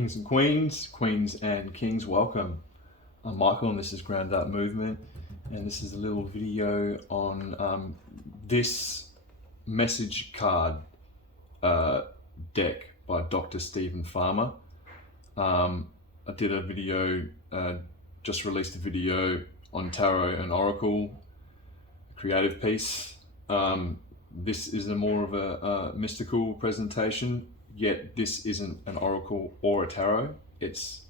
Kings and Queens, Queens and Kings, welcome. I'm Michael and this is Grounded Up Movement, and this is a little video on this message card deck by Dr. Stephen Farmer. I did a video, just released a video on Tarot and Oracle, creative piece. This is more of a mystical presentation, yet this isn't an oracle or a tarot. It's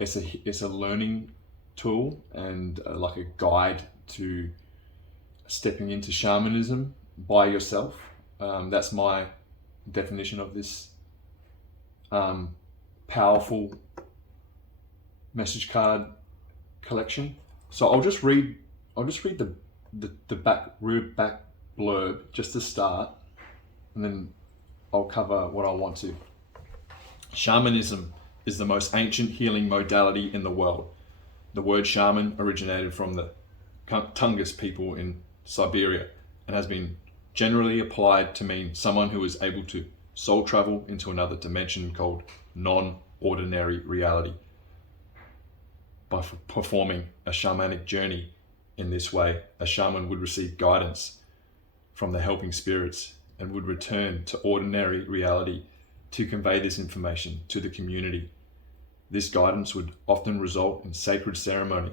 a learning tool and like a guide to stepping into shamanism by yourself. That's my definition of this powerful message card collection. So I'll just read the back blurb just to start, and then I'll cover what I want to. Shamanism is the most ancient healing modality in the world. The word shaman originated from the Tungus people in Siberia and has been generally applied to mean someone who is able to soul travel into another dimension called non-ordinary reality. By performing a shamanic journey in this way, a shaman would receive guidance from the helping spirits and would return to ordinary reality to convey this information to the community. This guidance would often result in sacred ceremony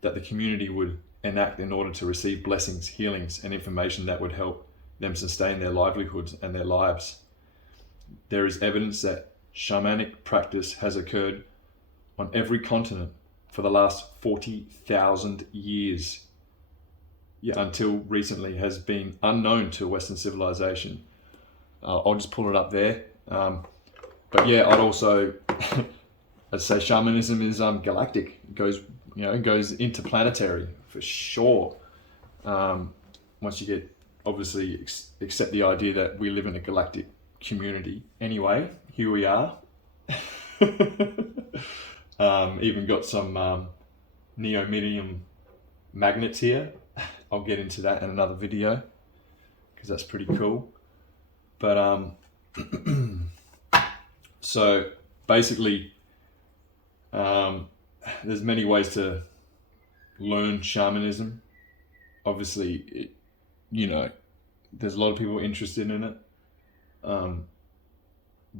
that the community would enact in order to receive blessings, healings, and information that would help them sustain their livelihoods and their lives. There is evidence that shamanic practice has occurred on every continent for the last 40,000 years. Yeah, until recently has been unknown to Western civilization. I'll just pull it up there. But yeah, I'd say shamanism is galactic. It goes interplanetary for sure. Once you get obviously accept the idea that we live in a galactic community. Anyway, here we are. Even got some neodymium magnets here. I'll get into that in another video because that's pretty cool. But so basically, there's many ways to learn shamanism. Obviously, there's a lot of people interested in it.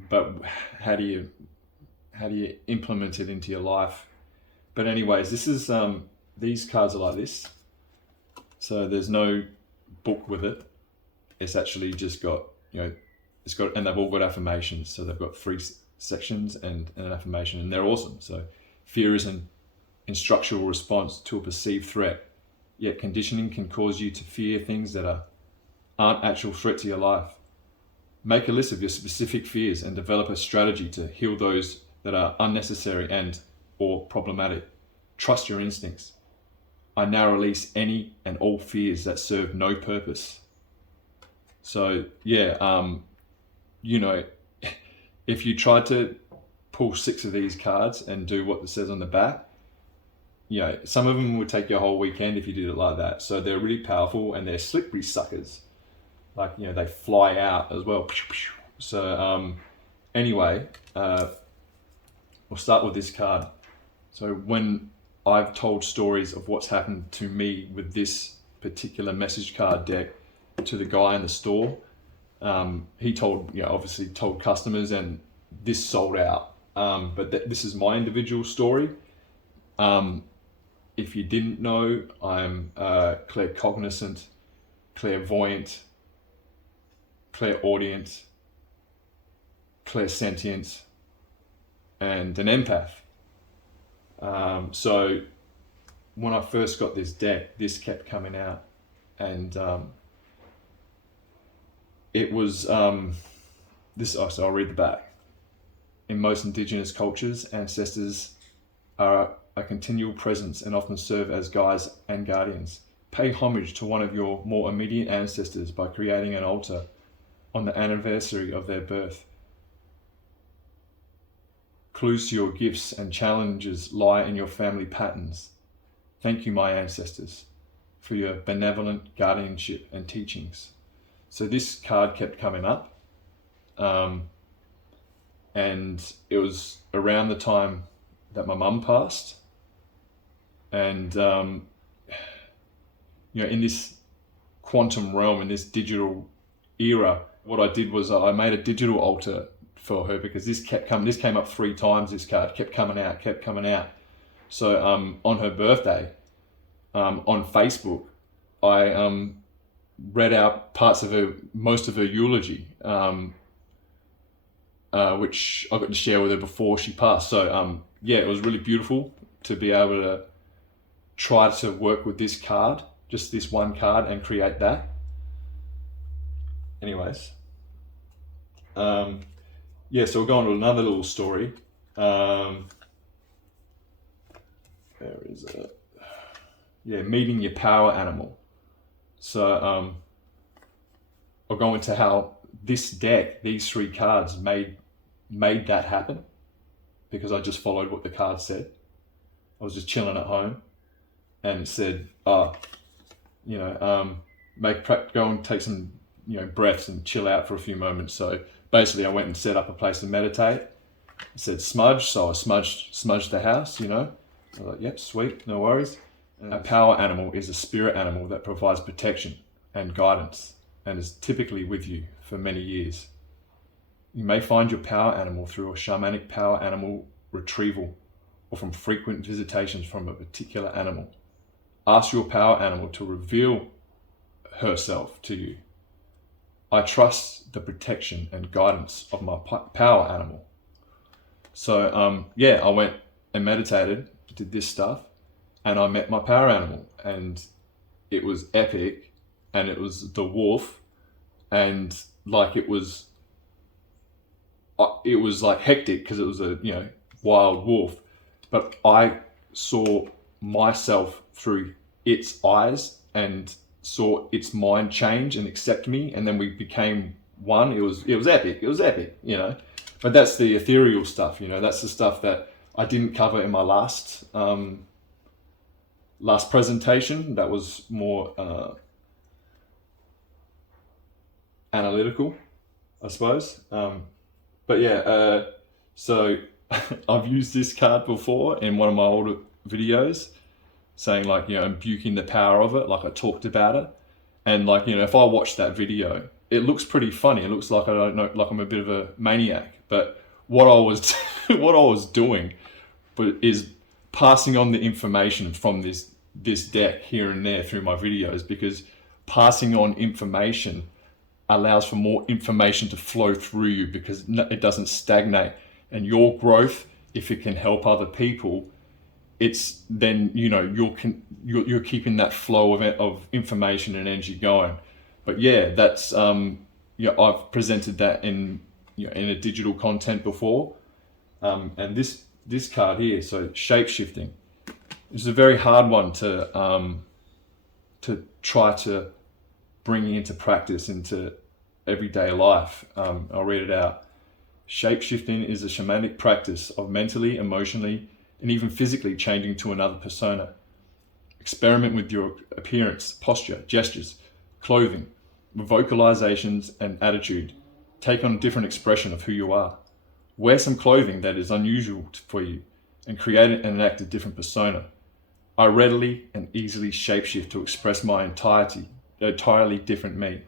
But how do you implement it into your life? But anyways, this is these cards are like this. So there's no book with it. It's actually just got, and they've all got affirmations. So they've got 3 sections and an affirmation, and they're awesome. So fear is an instructional response to a perceived threat, yet conditioning can cause you to fear things that aren't actual threat to your life. Make a list of your specific fears and develop a strategy to heal those that are unnecessary and or problematic. Trust your instincts. I now release any and all fears that serve no purpose. So yeah, if you try to pull 6 of these cards and do what it says on the back, some of them would take your whole weekend if you did it like that. So they're really powerful and they're slippery suckers. Like, they fly out as well. So anyway, we'll start with this card. So when I've told stories of what's happened to me with this particular message card deck to the guy in the store, he obviously told customers, and this sold out. But this is my individual story. If you didn't know, I'm claircognizant, clairvoyant, clairaudient, clairsentient, and an empath. So when I first got this deck, this kept coming out, and it was this. So I'll read the back. In most indigenous cultures, ancestors are a continual presence and often serve as guides and guardians. Pay homage to one of your more immediate ancestors by creating an altar on the anniversary of their birth. Clues to your gifts and challenges lie in your family patterns. Thank you, my ancestors, for your benevolent guardianship and teachings. So this card kept coming up. and it was around the time that my mum passed. And in this quantum realm, in this digital era, what I did was I made a digital altar for her, because this came up 3 times. This card kept coming out. So on her birthday, on Facebook, I read out most of her eulogy, which I got to share with her before she passed. So it was really beautiful to be able to try to work with this card, just this one card, and create that. Anyways, so we'll go on to another little story. There is meeting your power animal. So I'll go into how this deck, these 3 cards, made that happen, because I just followed what the card said. I was just chilling at home, and it said, go and take some breaths and chill out for a few moments. So basically I went and set up a place to meditate. It said smudge, so I smudged the house. I was like, yep, sweet, no worries. A power animal is a spirit animal that provides protection and guidance, and is typically with you for many years. You may find your power animal through a shamanic power animal retrieval, or from frequent visitations from a particular animal. Ask your power animal to reveal herself to you. I trust the protection and guidance of my power animal. So I went and meditated, did this stuff, and I met my power animal, and it was epic, and it was the wolf, and like it was like hectic because it was a wild wolf, but I saw myself through its eyes and saw its mind change and accept me, and then we became one. It was epic. But that's the ethereal stuff. That's the stuff that I didn't cover in my last presentation. That was more analytical, I suppose. So I've used this card before in one of my older videos, saying I'm buking the power of it, like I talked about it. And if I watch that video, it looks pretty funny. It looks like I don't know, like I'm a bit of a maniac. But what I was what I was doing is passing on the information from this deck here and there through my videos, because passing on information allows for more information to flow through you, because it doesn't stagnate. And your growth, if it can help other people, it's then you're keeping that flow of information and energy going. But that's I've presented that in a digital content before, and this card here, so shape-shifting, is a very hard one to try to bring into practice, into everyday life. I'll read it out. Shape-shifting is a shamanic practice of mentally, emotionally, and even physically changing to another persona. Experiment with your appearance, posture, gestures, clothing, vocalizations, and attitude. Take on a different expression of who you are. Wear some clothing that is unusual for you, and create and enact a different persona. I readily and easily shapeshift to express my entirely different me.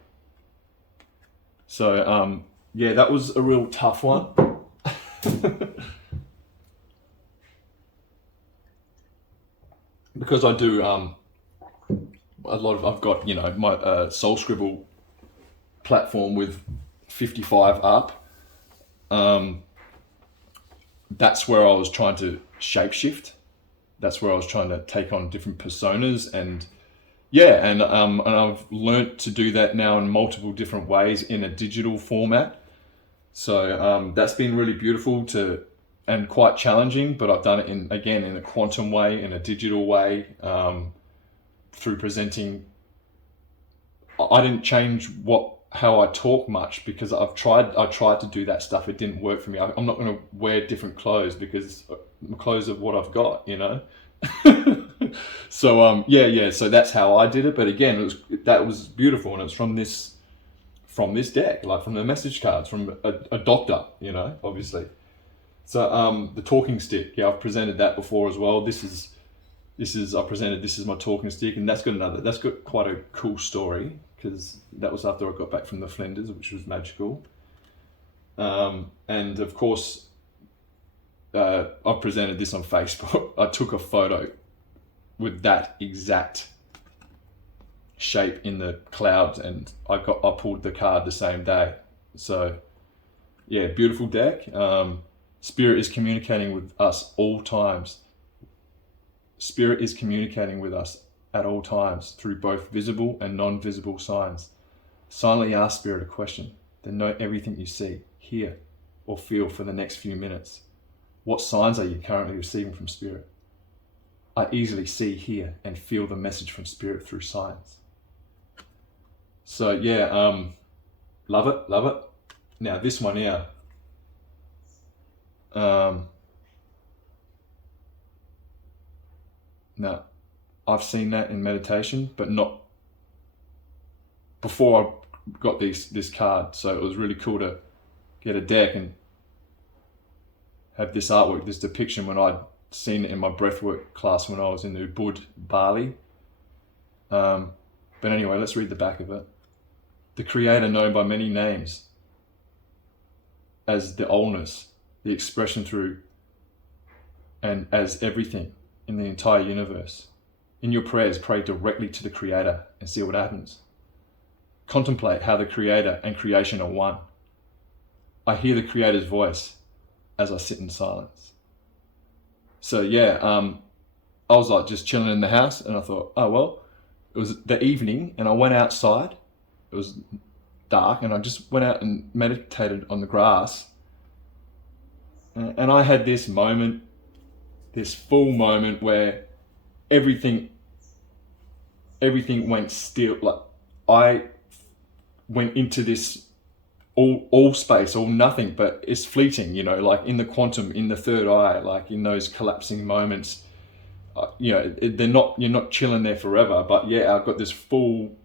So that was a real tough one. Because I do I've got my Soul Scribble platform with 55 up. That's where I was trying to shapeshift. That's where I was trying to take on different personas, and I've learnt to do that now in multiple different ways in a digital format. So that's been really beautiful and quite challenging, but I've done it in a quantum way, in a digital way, through presenting. I didn't change how I talk much, because I tried to do that stuff. It didn't work for me. I'm not going to wear different clothes, because the clothes are what I've got, So so that's how I did it. But again, that was beautiful, and it's from this from this deck, like from the message cards, from a doctor, you know, obviously. So the talking stick, yeah, I've presented that before as well. This is I presented, this is my talking stick, and that's got quite a cool story, because that was after I got back from the Flinders, which was magical. And of course, I've presented this on Facebook. I took a photo with that exact shape in the clouds, and I pulled the card the same day. So yeah, beautiful deck. Spirit is communicating with us all times. Spirit is communicating with us at all times through both visible and non-visible signs. Silently ask Spirit a question, then note everything you see, hear, or feel for the next few minutes. What signs are you currently receiving from Spirit? I easily see, hear, and feel the message from Spirit through signs. So yeah, love it, love it. Now this one here, now I've seen that in meditation, but not before I got this card. So it was really cool to get a deck and have this artwork, this depiction, when I'd seen it in my breathwork class when I was in Ubud, Bali. But anyway, let's read the back of it. The Creator, known by many names as the allness, the expression through, and as everything in the entire universe. In your prayers, pray directly to the Creator and see what happens. Contemplate how the Creator and creation are one. I hear the Creator's voice as I sit in silence. So yeah, I was like just chilling in the house, and I thought, oh well, it was the evening, and I went outside. It was dark, and I just went out and meditated on the grass. And I had this moment, this full moment where everything went still. Like I went into this all space, all nothing, but it's fleeting, you know, like in the quantum, in the third eye, like in those collapsing moments, you know, you're not chilling there forever. But yeah, I've got this full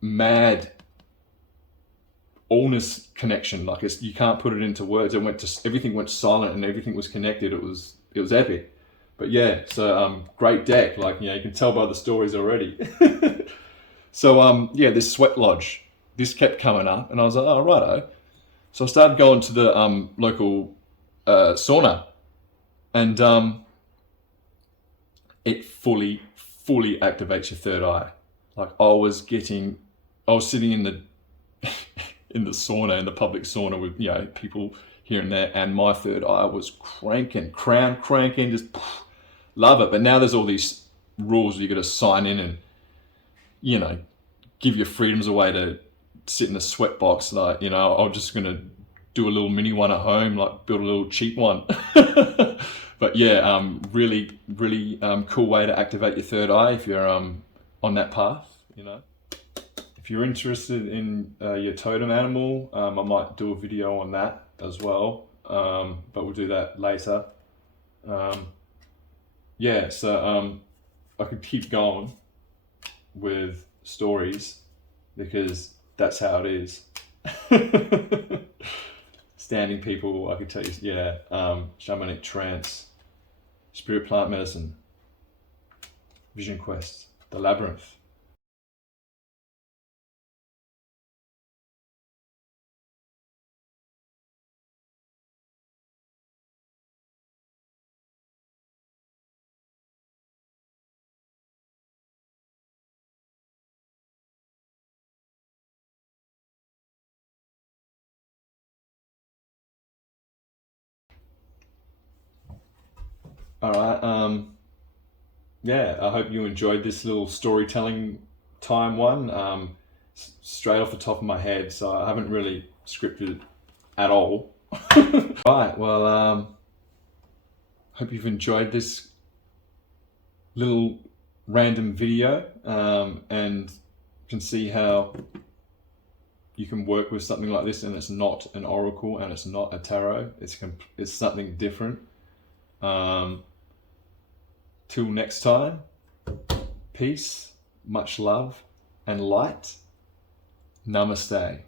mad allness connection. Like you can't put it into words. Everything went silent and everything was connected. It was epic. But yeah, so great deck. Like, you know, you can tell by the stories already. So yeah, this sweat lodge, this kept coming up, and I was like, oh righto. So I started going to the local sauna, and it fully activates your third eye. Like I was sitting in the in the sauna, in the public sauna, with, you know, people here and there, and my third eye was cranking, just love it. But now there's all these rules. You got to sign in and, you know, give your freedoms away to sit in a sweat box. Like, you know, I'm just gonna do a little mini one at home, like build a little cheap one. But yeah, really cool way to activate your third eye if you're on that path, you know. If you're interested in your totem animal, I might do a video on that as well, but we'll do that later. Yeah, so I could keep going with stories, because that's how it is. Standing people, I could tell you, yeah, shamanic trance, spirit plant medicine, vision quest, the labyrinth. All right. Yeah, I hope you enjoyed this little storytelling time one. Straight off the top of my head, so I haven't really scripted it at all. Right. Well, hope you've enjoyed this little random video, and can see how you can work with something like this, and it's not an oracle, and it's not a tarot. It's something different. Till next time, peace, much love, and light. Namaste.